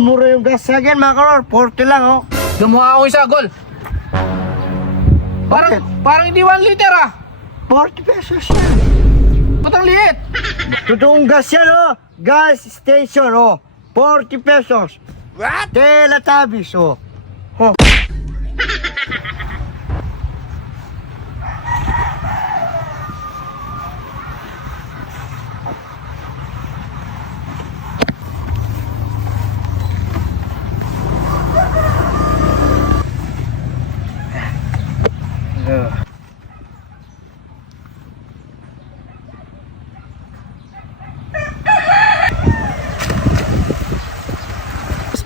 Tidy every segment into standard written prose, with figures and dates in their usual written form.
Mura yung gas sa akin, mga kalor. 40 lang, oh. Gumawa ako isa, Gol. Parang hindi 1 liter ah. 40 pesos yan. Ba't ang liit? Totoong gas yan, oh. Gas station, oh. 40 pesos. What? Teletubbies, oh. Oh.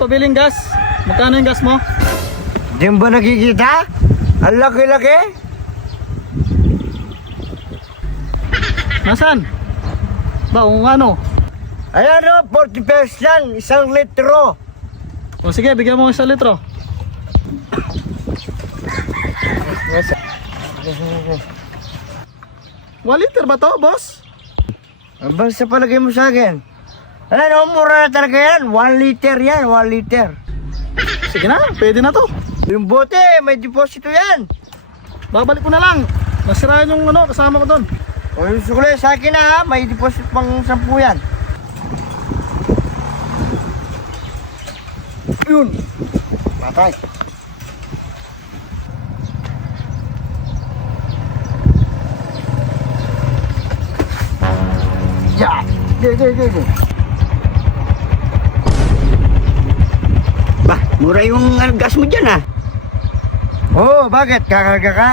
Pabiling gas. Magkano yung gas mo? Di mo ba nakikita? Ang laki-laki. Nasaan? Ba, kung ano? Ayan, oh. 40 pesos lang. 1 litro. O sige, bigyan mo 1 litro. Yes, 1 liter ba to, boss? basta palagay mo sa akin. Ano, mura na talaga yan. 1 liter yan, 1 liter. Sige na, pwede na to. Yung bote, may deposito yan. Babalik ko na lang. Nasiraan yung ano, kasama ko doon. O yung sukle sa akin na ha, may deposit pang 10 yan. Yun. Patay. Ya. Di. Bah, mura yung gas mo dyan ah. Oh, bakit? Kakarga ka?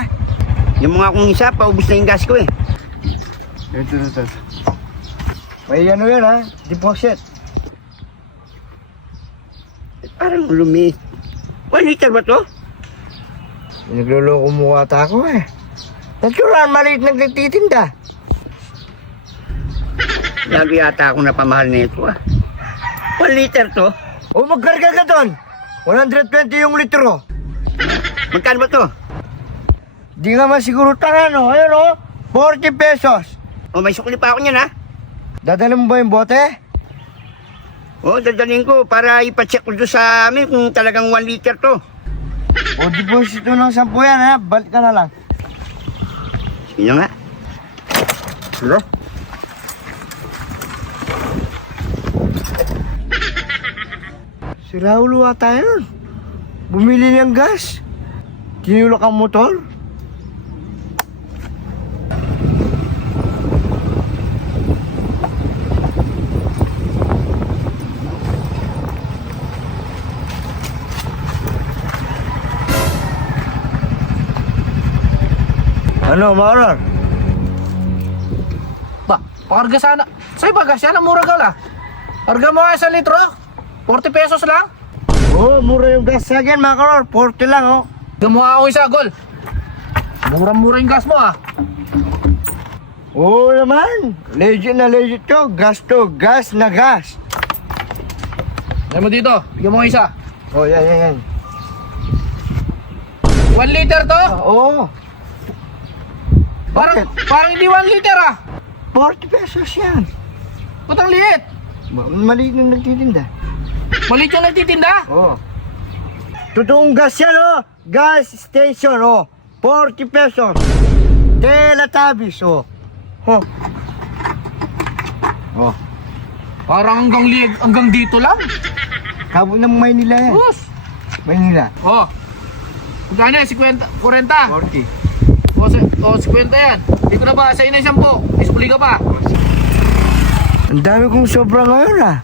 Yung mga kong isa, paubos na yung gas ko eh. Ito. May ano yan ha, deposit. Parang lumi. 1 liter ba to? Nagluloko mo ata ako eh. Natural, maliit nagtitinda. Lalo yata ako napamahal na ito ah. 1 liter to? O magkarga ka doon. 120 yung litro. Magkano ba to? Di nga masiguro tangan o. Ayun o, 40 pesos. O may sukli pa ako niyan ah. Dadala mo ba yung bote? O dadalhin ko para ipacheck ko doon sa amin kung talagang 1 liter to. O deposito ng 10 yan ha. Balik ka na lang. Sige nga. Hello? Si Raul ata yun. Bumili ng gas. Tinulak ang motor. Ano, Mauron? Ba, pakarga sana. Sa'yo ba gas yan? Ang mura Gol ah. Karga mo nga 1 litro. 40 pesos lang. Oh, mura yung gas sa akin, mga kalor. 40 lang, oh. Gumawa ako isa, Gol. Mura-mura yung gas mo ah. Oo naman. Legit na legit to. Gas to. Gas na gas. Yan mo dito. Bigyan mo nga isa. Oh, yan. 1 liter to? Oo. Parang hindi 1 liter ah. 40 pesos yan. Ba't ang liit? Maliit nung nagtitinda. Maliit yung nagtitinda? Oo. Totoong gas yan, oh. Gas station, oh. 40 pesos. Teletubbies, oh. Oh. Oh. Parang hanggang dito lang. Kabo ng Maynila yan. Bus. Maynila. Oh. Magkano yan? 50? 40? 40. O, 50 yan. Dito na ba? Sa'yo na 10. Isupli ka pa. Ang dami kong sobra ngayon, ah.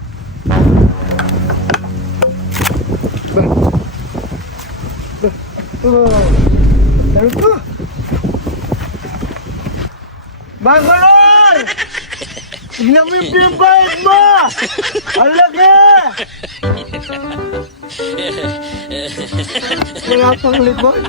Ano to? Bangalor! Tignan mo yung pinapahit mo! Ang laki! Wala pang likod.